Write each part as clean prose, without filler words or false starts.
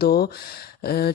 2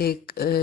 1